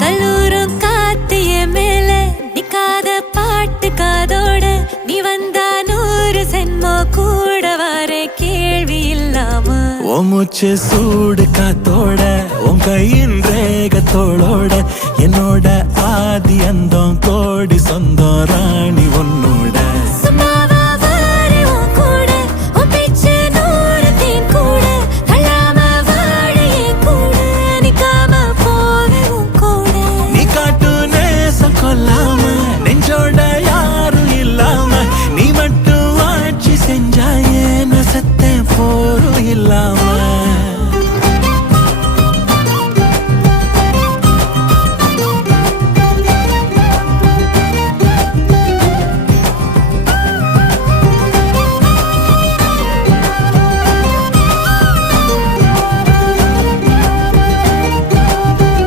கல்லூரும் காத்திய மேல நிக்காத பாட்டு காதோட நீ வந்தா 100 சென்மோ கூட வர கேள்வி இல்லாம மூச்சு சூடு காத்தோட உன் கையின் ரேகத்தோளோட என்னோட ஆதி அந்தம்